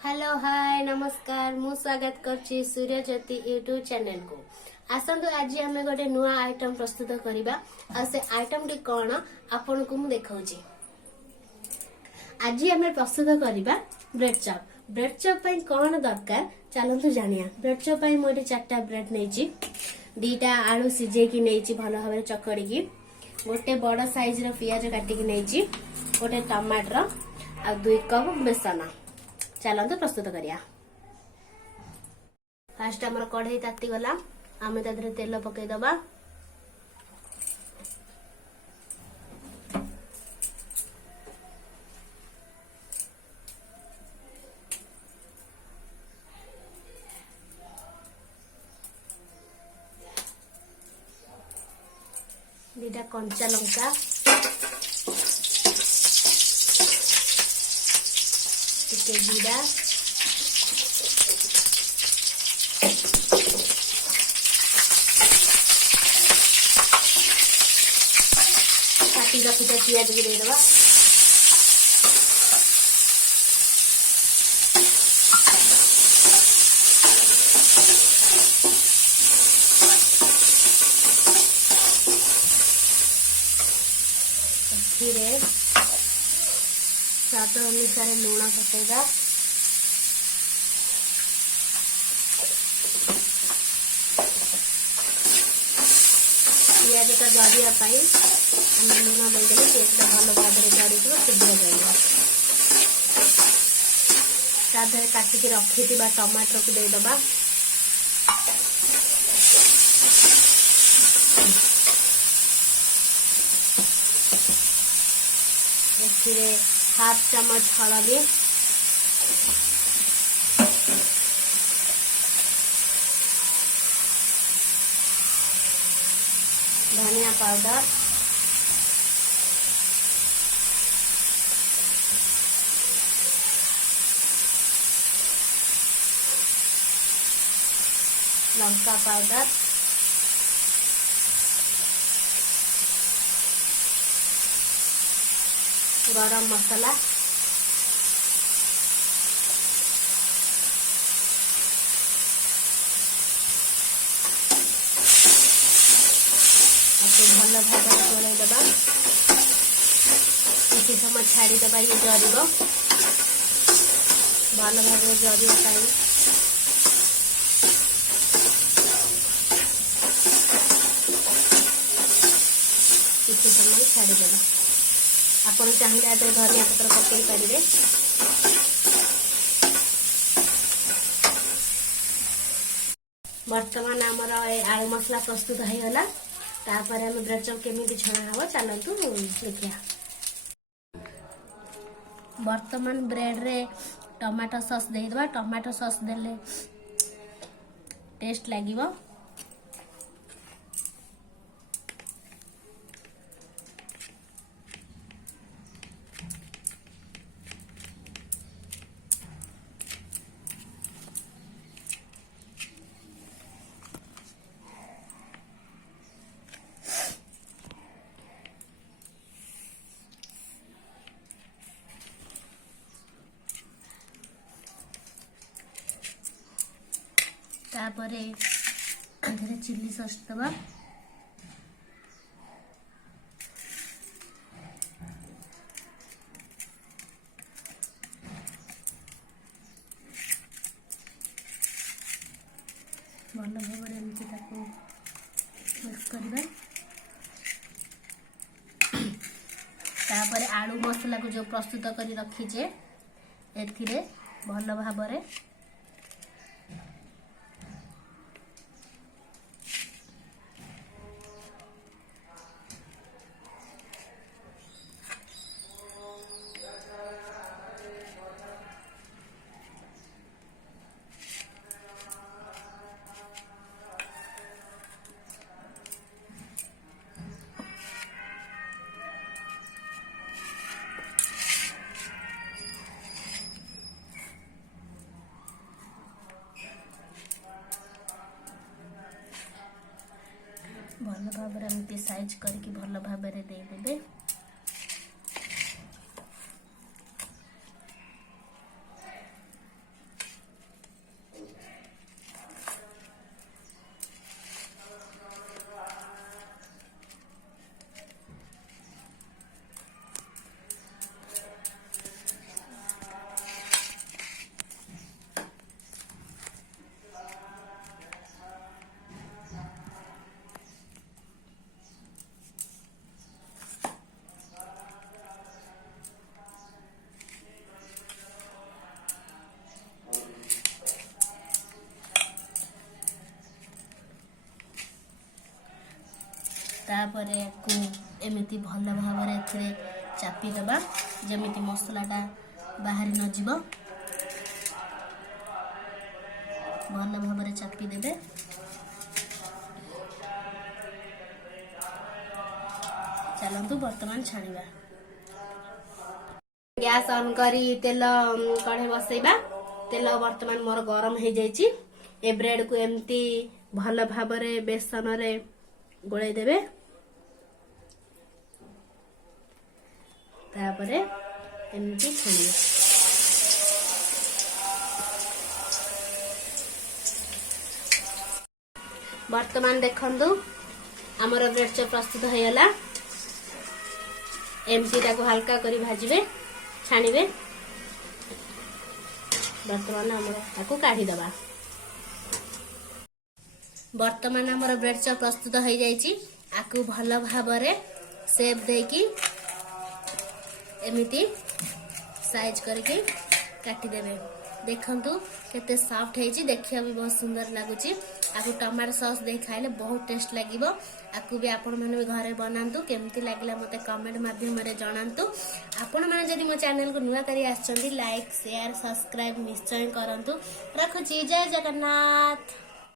Hello hi नमस्कार मु स्वागत करछि सूर्यज्योति यूट्यूब चैनल को। आसंतु आज आम गोटे नुआ आइटम प्रस्तुत करबा आ से आइटम टी कोन आपन को मु देखाउछि। आज आम प्रस्तुत करबा ब्रेड चॉप। ब्रेड चॉप पई कोन दरकार चलंतु जानिया। ब्रेड चॉप पई मोटे चारटा ब्रेड नेछि, दीटा आलू सिजे की नेछि भलो भाबे चकड़ी की, गोटे बड़ साइज रो पियाज काटी की नेछि, गोटे टमाटर आ 2 कप बेसन। चलते प्रस्तुत करिया। फास्ट हमर कढ़ई ताती गला, आमे तादरे तेल पकई दबा। दीटा कंचा लंका, टिके जीरा, काटी रखिता पियाज भी देदबा। फिर स्वाद अनुसार लुण पकेगा। पियाज का जरिया लुण देदेले पेस्ट भल भाव में जड़ी शीघ्र जल। तादे काटिक रखि टमाटर को देदबा। हाफ चम्मच हलदी, धनिया पाउडर, लंका पाउडर, गरम मसाला, भल भाव गोल दबा। किसी समय छाड़ी दबा, ये जर भल भाव जर किसी समय छाड़ीदेव। आपन चाहिए धनिया पत्र पकई पारे। बर्तमान आमर आलू मसला प्रस्तुत हो गला। तापर हम ब्रेड चॉप केमिति छणा हबो चलतु देखिया। बर्तमान ब्रेड रे टमाटो सॉस दे दबा। टमाटो सॉस देले टेस्ट लागिवो। तापरे चिल्ली सॉस दबा। भल भाव मिक्स करबा। तापरे आलू मसला को जो प्रस्तुत करी रखीचे एथिरे भल भाव में भल भाव में साइज करके भल भाव में देदेवे। तापरे को एमिति भल भाव एथिरे चापी देबा जेमिति मसलाटा बाहर न जीव भल भाव चापी देबे। चलतु बर्तमान छाणिबा। गैस ऑन करी तेल कढ़े बसैबा। तेल बर्तमान मोर गरम हो जाइछि। ए ब्रेड को एमती भल भाव बेसन रे गोळै देबे। तापरे एमती छाणिबे। वर्तमान देखंतु हमर ब्रेड चप प्रस्तुत हो गला। एमती ताको हल्का करी भाजिबे छाणिबे। वर्तमान हमर ताको काढी दबा। वर्तमान हमर ब्रेड चप प्रस्तुत हो जाइछि। आकु भल भाव शेप देकी एमिति साइज करके काटी देबे। देखंतु केते सॉफ्ट हेछि। देखिया भी बहुत सुंदर लागुछि। आकु टमाटो सॉस दे खाइले बहुत टेस्ट लागिबो। आकु भी आपण माने भी घरे बनांतु। केमती लागला मते कमेंट माध्यम रे जणांतु। आपण माने जदि मो चैनल को नुवा करी आछंती लाइक शेयर सब्सक्राइब निश्चय करंतु। रखुछि। जय जगन्नाथ।